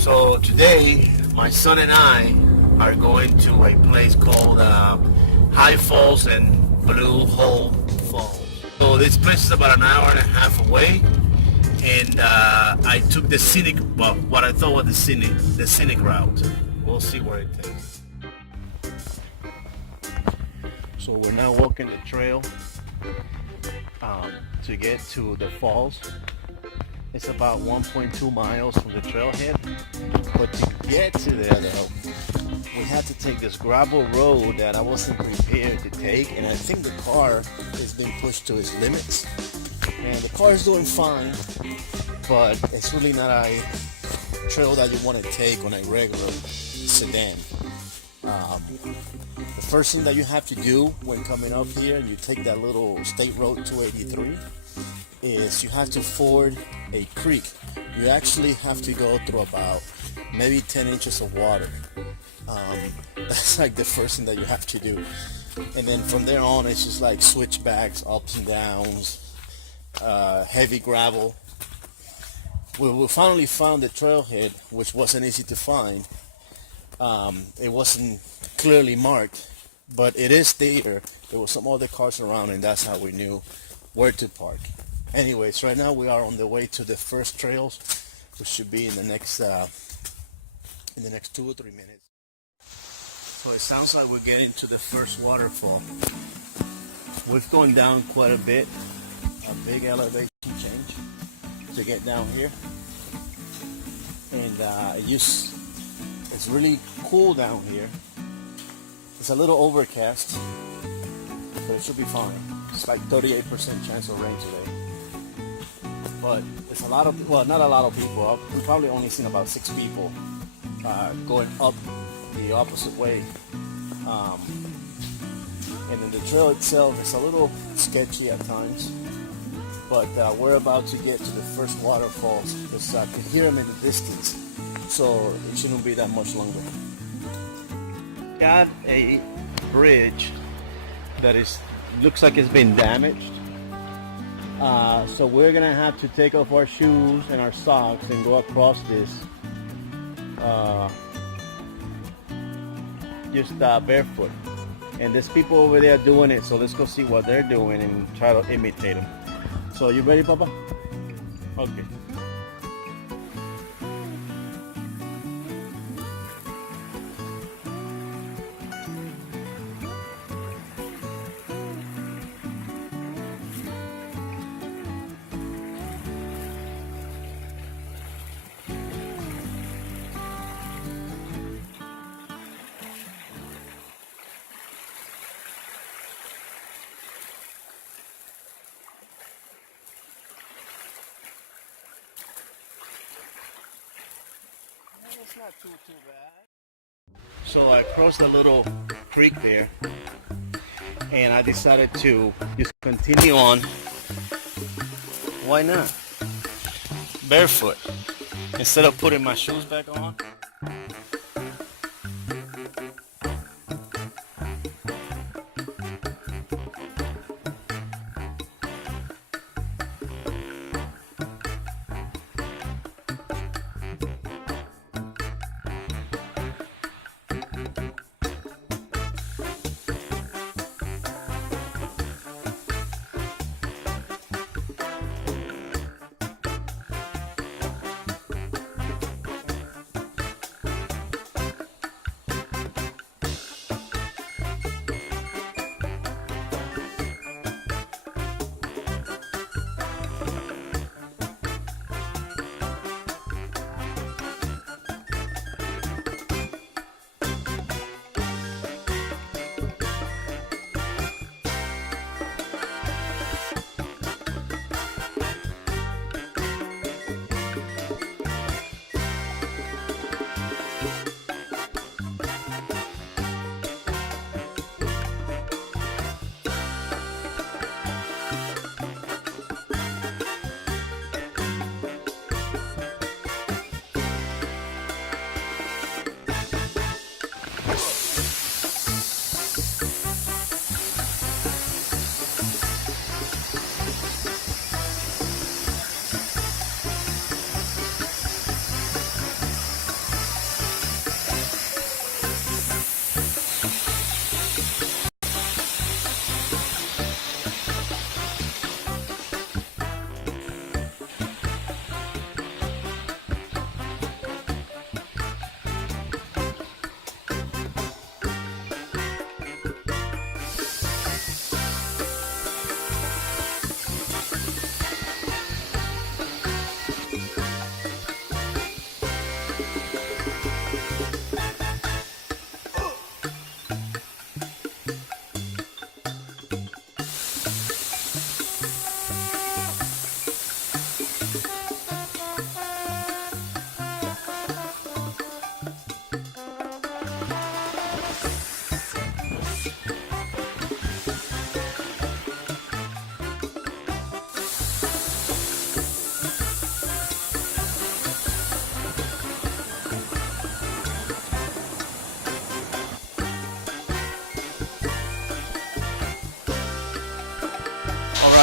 So today, my son and I are going to a place called High Falls and Blue Hole Falls. So this place is about an hour and a half away, and I took the scenic, well, what I thought was the scenic route. We'll see where it takes. So we're now walking the trail to get to the falls. It's about 1.2 miles from the trailhead, but to get to there though, we had to take this gravel road that I wasn't prepared to take, and I think the car is being pushed to its limits, and the car is doing fine, but it's really not a trail that you want to take on a regular sedan. The first thing that you have to do when coming up here and you take that little state road 283 is you have to ford a creek. You actually have to go through about maybe 10 inches of water. That's like the first thing that you have to do, and then from there on it's just like switchbacks, ups and downs, heavy gravel. We finally found the trailhead, which wasn't easy to find. It wasn't clearly marked, but it is there. There were some other cars around, and that's how we knew where to park. Anyways, right now we are on the way to the first trails, which should be in the next 2 or 3 minutes. So it sounds like we're getting to the first waterfall. We've gone down quite a bit, a big elevation change to get down here, and it's really cool down here. It's a little overcast, so it should be fine. It's like 38% chance of rain today. But it's a lot of, well, not a lot of people. We've probably only seen about 6 people going up the opposite way. And then the trail itself is a little sketchy at times. But we're about to get to the first waterfalls because I can hear them in the distance. So it shouldn't be that much longer. Got a bridge that looks like it's been damaged. So we're gonna have to take off our shoes and our socks and go across this just barefoot. And there's people over there doing it, so let's go see what they're doing and try to imitate them. So you ready, Papa? Okay. It's not too bad. So I crossed a little creek there, and I decided to just continue on. Why not? Barefoot, instead of putting my shoes back on.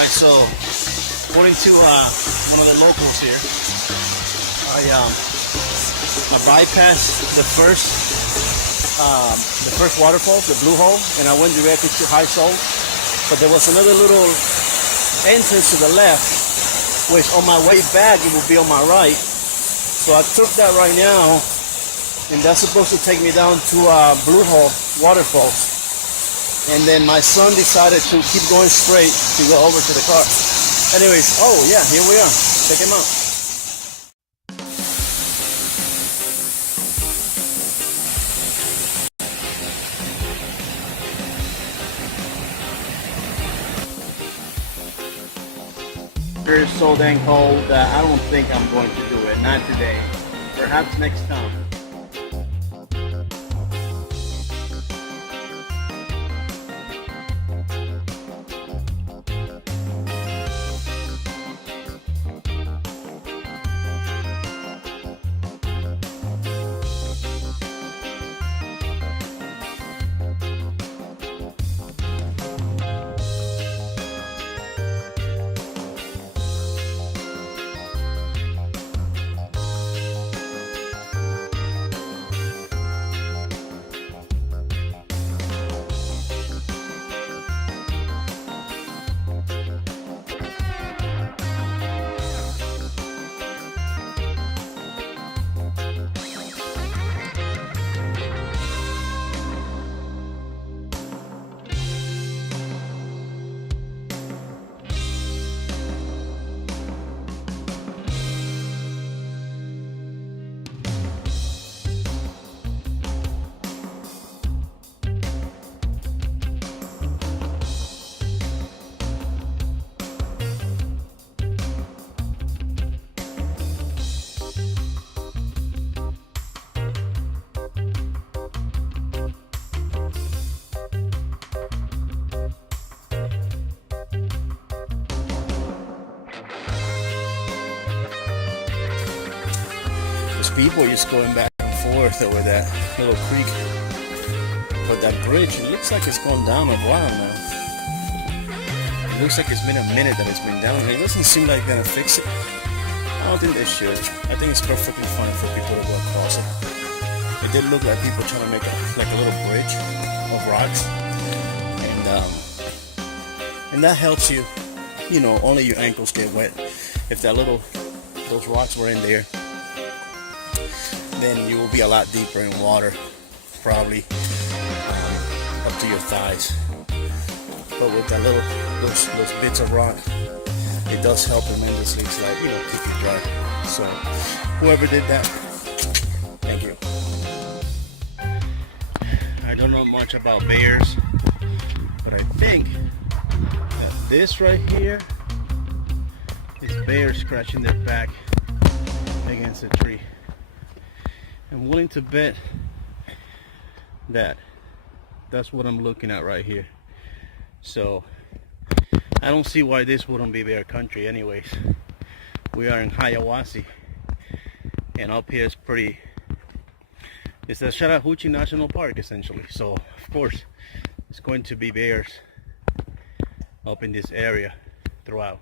Alright, so according to one of the locals here, I bypassed the first waterfall, the blue hole, and I went directly to High Shoals. But there was another little entrance to the left, which on my way back it would be on my right. So I took that right now, and that's supposed to take me down to Blue Hole Waterfalls. And then my son decided to keep going straight to go over to the car. Anyways, oh yeah, here we are. Check him out. It's so dang cold that I don't think I'm going to do it. Not today. Perhaps next time. People are just going back and forth over that little creek, but that bridge, it looks like it's gone down a while now. It looks like it's been a minute that it's been down here. It doesn't seem like they're gonna fix it. I don't think they should. I think it's perfectly fine for people to go across it. It did look like people trying to make like a little bridge of rocks, and that helps you. You know, only your ankles get wet. If those rocks were in there, then you will be a lot deeper in water, probably up to your thighs. But with that those bits of rock, it does help tremendously to, like, you know, keep you dry. So whoever did that, thank you. I don't know much about bears, but I think that this right here is bears scratching their back against a tree. I'm willing to bet that that's what I'm looking at right here. So I don't see why this wouldn't be bear country anyways. We are in Hiawassee, and up here it's the Chattahoochee National Park essentially. So of course it's going to be bears up in this area throughout.